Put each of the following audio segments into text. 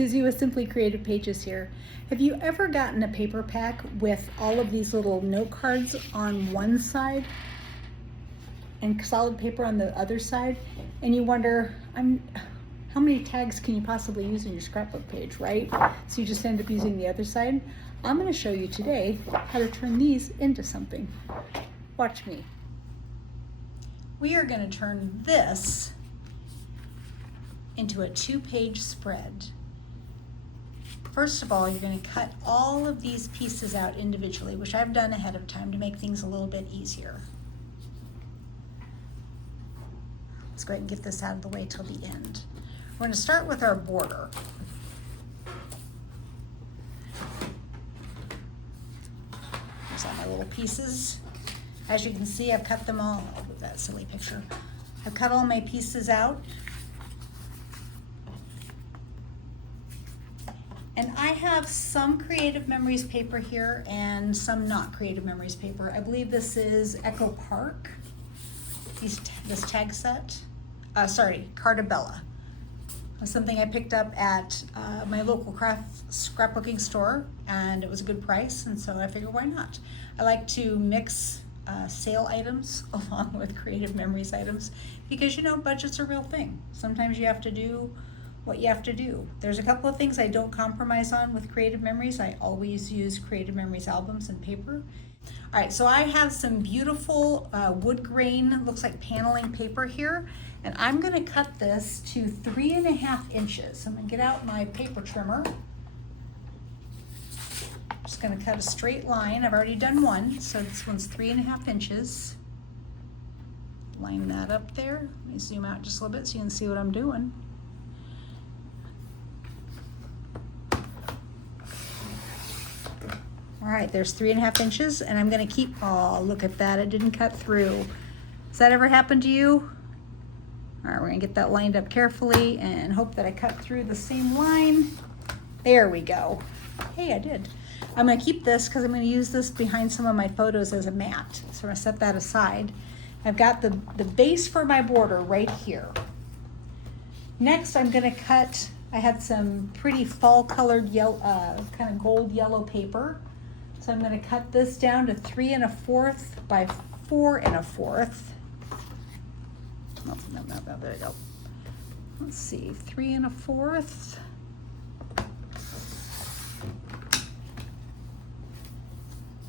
Susie with Simply Creative Pages here. Have you ever gotten a paper pack with all of these little note cards on one side and solid paper on the other side, and you wonder, how many tags can you possibly use in your scrapbook page, right? So you just end up using the other side. I'm going to show you today how to turn these into something. Watch me. We are going to turn this into a 2-page spread. First of all, you're going to cut all of these pieces out individually, which I've done ahead of time to make things a little bit easier. Let's go ahead and get this out of the way till the end. We're going to start with our border. Here's all my little pieces. As you can see, I've cut them all. Oh, that silly picture. I've cut all my pieces out. And I have some Creative Memories paper here and some not Creative Memories paper. I believe this is Echo Park, this tag set. Cartabella. Something I picked up at my local scrapbooking store, and it was a good price, and so I figured, why not? I like to mix sale items along with Creative Memories items because, you know, budget's a real thing. Sometimes you have to do what you have to do. There's a couple of things I don't compromise on with Creative Memories. I always use Creative Memories albums and paper. All right, so I have some beautiful wood grain, looks like paneling paper here, and I'm gonna cut this to 3.5 inches. I'm gonna get out my paper trimmer. Just gonna cut a straight line. I've already done one, so this one's 3.5 inches. Line that up there. Let me zoom out just a little bit so you can see what I'm doing. All right, there's 3.5 inches, and I'm gonna keep, oh, look at that, it didn't cut through. Has that ever happened to you? All right, we're gonna get that lined up carefully and hope that I cut through the same line. There we go. Hey, I did. I'm gonna keep this because I'm gonna use this behind some of my photos as a mat. So I'm gonna set that aside. I've got the base for my border right here. Next, I'm gonna cut, I had some pretty fall colored yellow, kind of gold yellow paper. So I'm going to cut this down to 3.25 by 4.25. No, there we go. Let's see, 3.25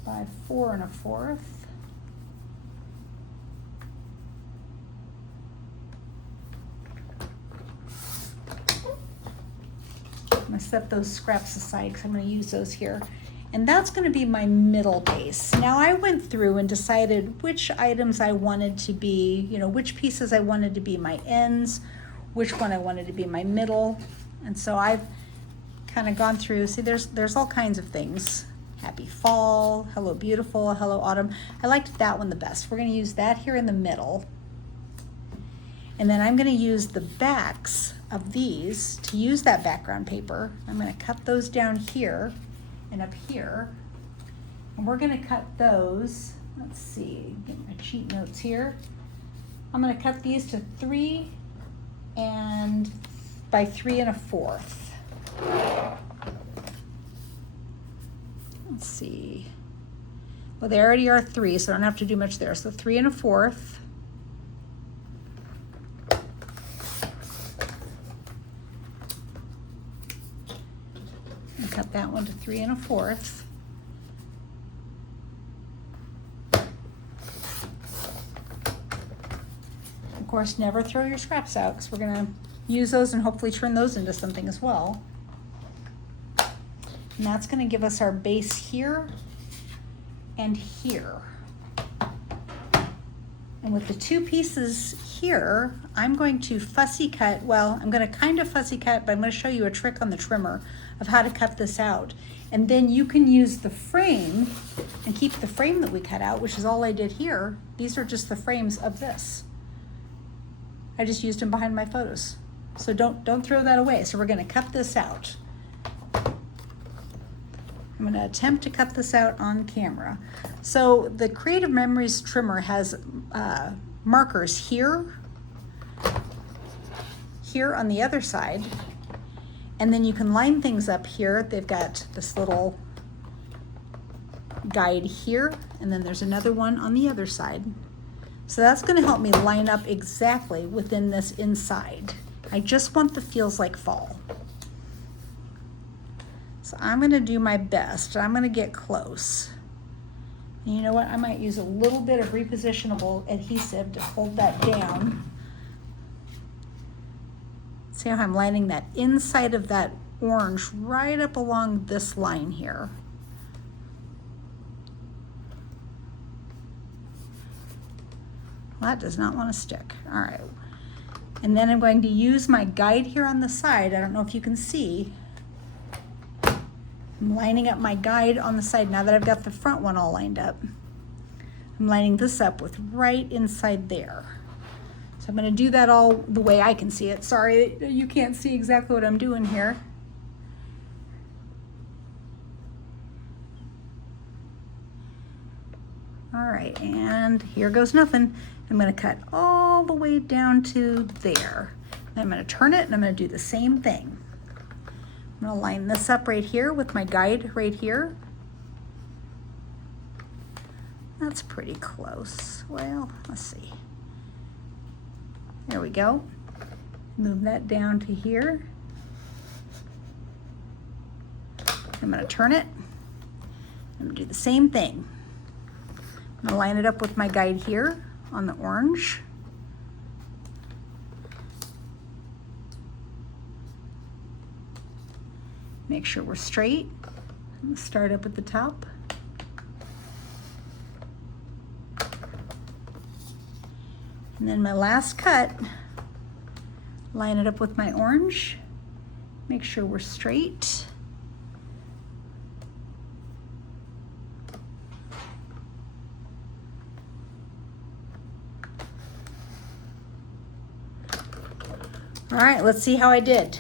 by 4.25. I'm going to set those scraps aside because I'm going to use those here. And that's going to be my middle base. Now I went through and decided which items I wanted to be, you know, which pieces I wanted to be my ends, which one I wanted to be my middle. And so I've kind of gone through, see there's all kinds of things. Happy fall, hello beautiful, hello autumn. I liked that one the best. We're going to use that here in the middle. And then I'm going to use the backs of these to use that background paper. I'm going to cut those down here and up here, and we're going to cut those, let's see, get my cheat notes here. I'm going to cut these to 3 by 3.25. Let's see, well they already are 3, so I don't have to do much there, so 3.25. Cut that one to 3.25. Of course, never throw your scraps out because we're going to use those and hopefully turn those into something as well. And that's going to give us our base here and here. And with the 2 pieces here, I'm going to fussy cut, well, I'm going to kind of fussy cut, but I'm going to show you a trick on the trimmer of how to cut this out. And then you can use the frame and keep the frame that we cut out, which is all I did here. These are just the frames of this. I just used them behind my photos. So don't throw that away. So we're going to cut this out. I'm going to attempt to cut this out on camera. So the Creative Memories trimmer has markers here on the other side, And then you can line things up here. They've got this little guide here, and then there's another one on the other side. So that's going to help me line up exactly within this inside. I just want the feels like fall. So I'm going to do my best. I'm going to get close. And you know what? I might use a little bit of repositionable adhesive to hold that down. See how I'm lining that inside of that orange right up along this line here. That does not want to stick. All right. And then I'm going to use my guide here on the side. I don't know if you can see. I'm lining up my guide on the side now that I've got the front one all lined up. I'm lining this up with right inside there. So I'm going to do that all the way I can see it. Sorry, you can't see exactly what I'm doing here. All right, and here goes nothing. I'm going to cut all the way down to there. Then I'm going to turn it and I'm going to do the same thing. I'm going to line this up right here with my guide right here. That's pretty close. Well, let's see. There we go. Move that down to here. I'm going to turn it. I'm going to do the same thing. I'm going to line it up with my guide here on the orange. Make sure we're straight. I'm going to start up at the top. And then my last cut, line it up with my orange. Make sure we're straight. All right, let's see how I did.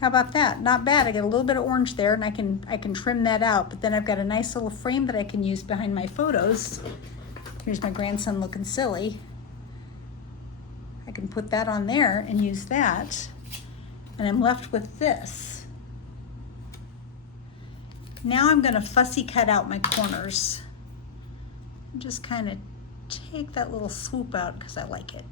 How about that? Not bad. I got a little bit of orange there, and I can trim that out, but then I've got a nice little frame that I can use behind my photos. Here's my grandson looking silly. I can put that on there and use that, and I'm left with this. Now I'm gonna fussy cut out my corners. Just kind of take that little swoop out because I like it.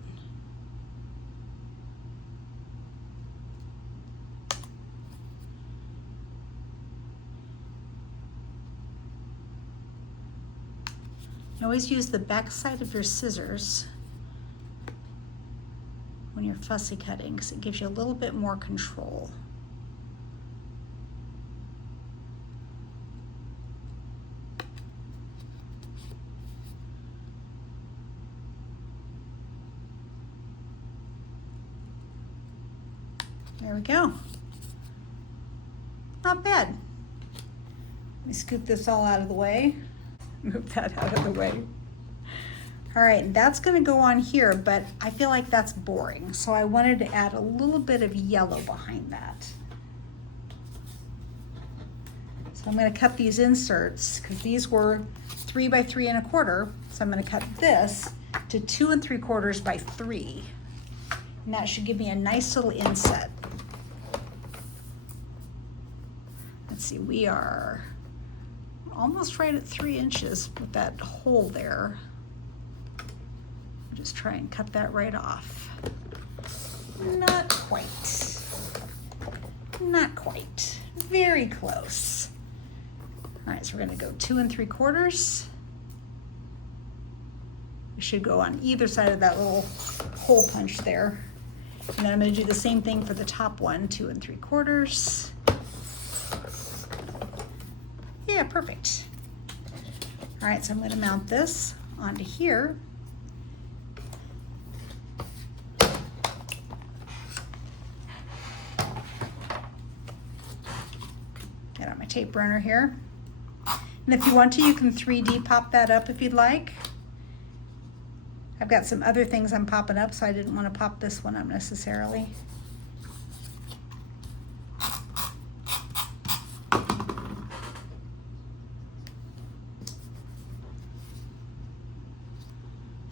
You always use the back side of your scissors when you're fussy cutting because it gives you a little bit more control. There we go. Not bad. Let me scoop this all out of the way. Move that out of the way. All right, and that's gonna go on here, but I feel like that's boring. So I wanted to add a little bit of yellow behind that. So I'm gonna cut these inserts because these were 3 by 3 1/4. So I'm gonna cut this to 2 3/4 by 3. And that should give me a nice little inset. Let's see, we are almost right at 3 inches with that hole there. Just try and cut that right off. Not quite. Not quite. Very close. All right, so we're gonna go 2 3/4. We should go on either side of that little hole punch there. And then I'm gonna do the same thing for the top one, 2 3/4. Yeah, perfect. All right, so I'm gonna mount this onto here. Get out my tape runner here. And if you want to, you can 3D pop that up if you'd like. I've got some other things I'm popping up, so I didn't want to pop this one up necessarily.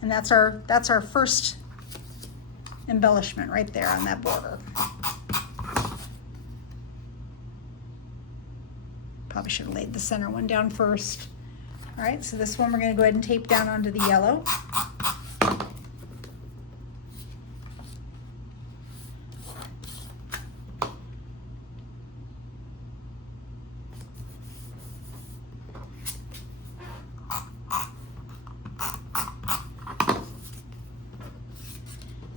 And that's our first embellishment right there on that border. Probably should have laid the center one down first. All right, so this one we're going to go ahead and tape down onto the yellow.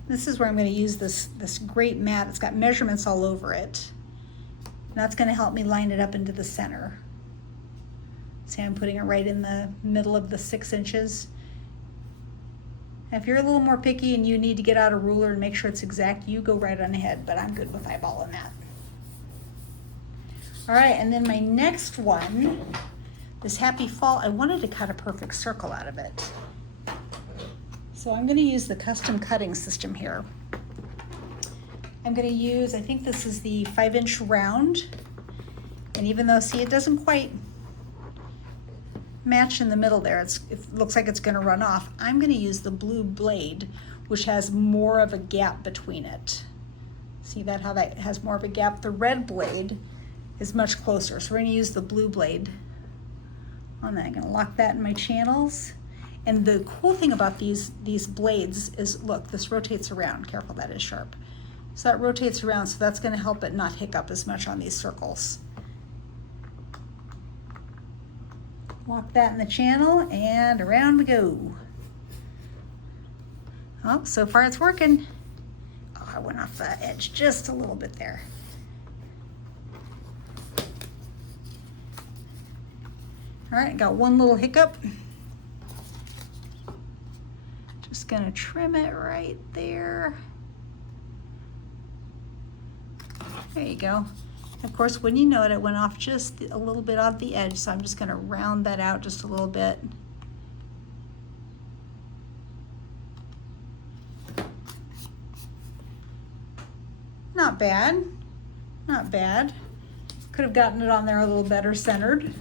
This is where I'm going to use this great mat. It's got measurements all over it. And that's going to help me line it up into the center. See, I'm putting it right in the middle of the 6 inches. If you're a little more picky and you need to get out a ruler and make sure it's exact, you go right on ahead, but I'm good with eyeballing that. All right, and then my next one, this Happy Fall, I wanted to cut a perfect circle out of it. So I'm going to use the custom cutting system here. I'm going to use, I think this is the 5-inch round. And even though, see, it doesn't quite match in the middle there, it looks like it's going to run off. I'm going to use the blue blade, which has more of a gap between it. See that, how that has more of a gap? The red blade is much closer. So we're going to use the blue blade on that. I'm going to lock that in my channels. And the cool thing about these blades is, look, this rotates around. Careful, that is sharp. So that rotates around, so that's going to help it not hiccup as much on these circles. Lock that in the channel, and around we go. Oh, so far it's working. Oh, I went off the edge just a little bit there. All right, got one little hiccup. Just gonna trim it right there. There you go. Of course, when you know it, it went off just a little bit off the edge, so I'm just gonna round that out just a little bit. Not bad, not bad. Could have gotten it on there a little better centered.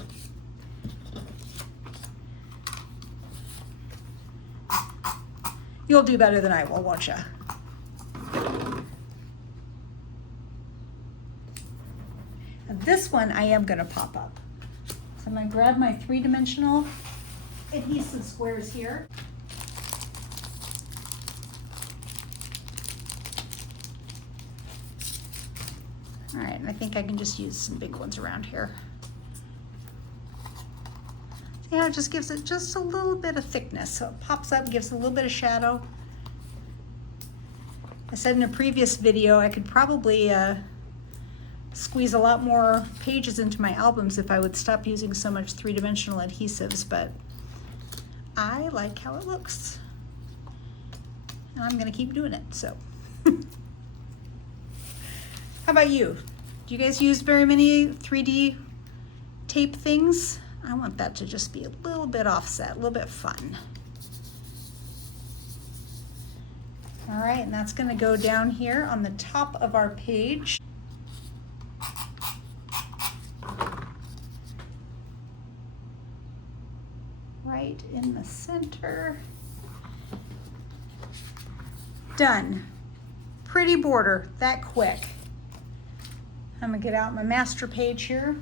You'll do better than I will, won't you? And this one I am going to pop up. So I'm going to grab my 3-dimensional adhesive squares here. All right, and I think I can just use some big ones around here. Yeah, it just gives it just a little bit of thickness. So it pops up, gives a little bit of shadow. I said in a previous video I could probably squeeze a lot more pages into my albums if I would stop using so much 3-dimensional adhesives, but I like how it looks. And I'm gonna keep doing it, so. How about you? Do you guys use very many 3D tape things? I want that to just be a little bit offset, a little bit fun. All right, and that's gonna go down here on the top of our page. Right in the center. Done. Pretty border, that quick. I'm gonna get out my master page here.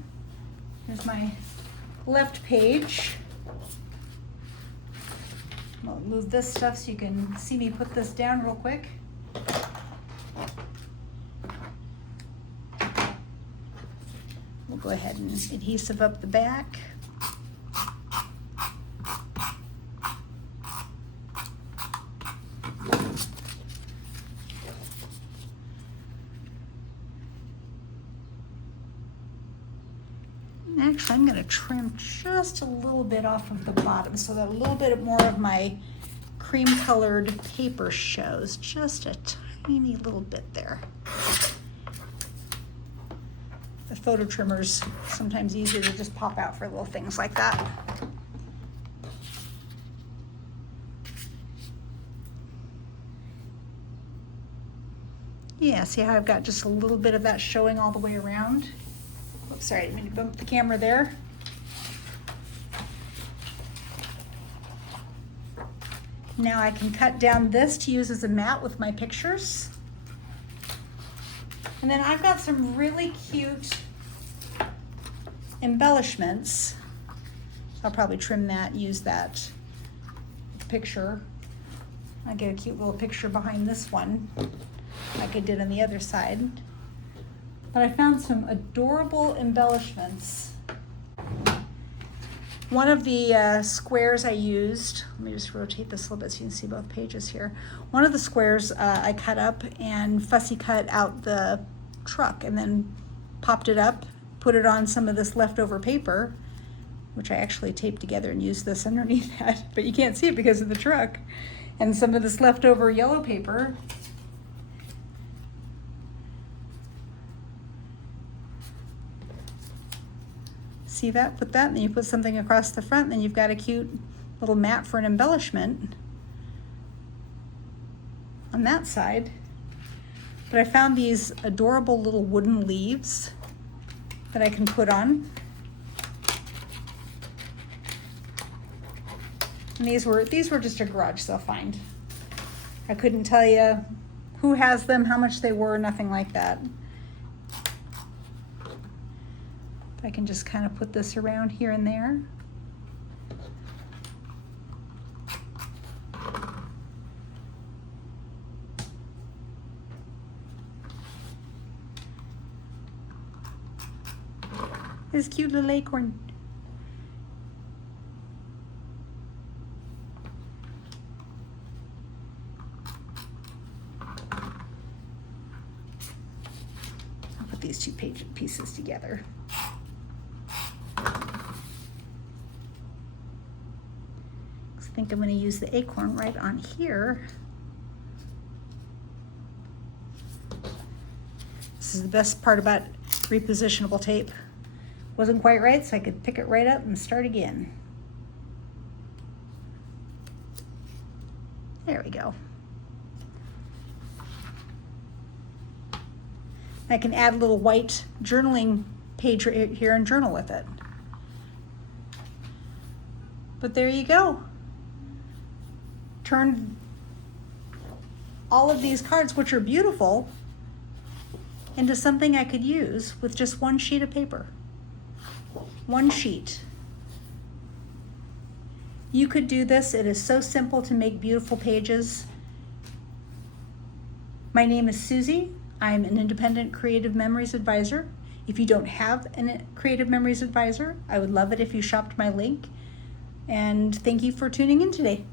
Here's my left page. I'll move this stuff so you can see me put this down real quick. We'll go ahead and adhesive up the back. Actually, I'm going to trim just a little bit off of the bottom so that a little bit more of my cream colored paper shows. Just a tiny little bit there. The photo trimmer's sometimes easier to just pop out for little things like that. Yeah, see how I've got just a little bit of that showing all the way around? Oops, sorry, I didn't mean to bump the camera there. Now I can cut down this to use as a mat with my pictures. And then I've got some really cute embellishments. I'll probably trim that, use that picture. I get a cute little picture behind this one, like I did on the other side. But I found some adorable embellishments. One of the squares I used, let me just rotate this a little bit so you can see both pages here. One of the squares I cut up and fussy cut out the truck and then popped it up, put it on some of this leftover paper, which I actually taped together and used this underneath that, but you can't see it because of the truck. And some of this leftover yellow paper. See that? Put that, and then you put something across the front, and then you've got a cute little mat for an embellishment on that side. But I found these adorable little wooden leaves that I can put on. And these were just a garage sale find. I couldn't tell you who has them, how much they were, nothing like that. I can just kind of put this around here and there. This cute little acorn. I'll put these two pieces together. I think I'm going to use the acorn right on here. This is the best part about repositionable tape. Wasn't quite right, so I could pick it right up and start again. There we go. I can add a little white journaling page right here and journal with it. But there you go. Turn all of these cards, which are beautiful, into something I could use with just one sheet of paper. One sheet. You could do this. It is so simple to make beautiful pages. My name is Susie. I'm an independent Creative Memories advisor. If you don't have a Creative Memories advisor, I would love it if you shopped my link. And thank you for tuning in today.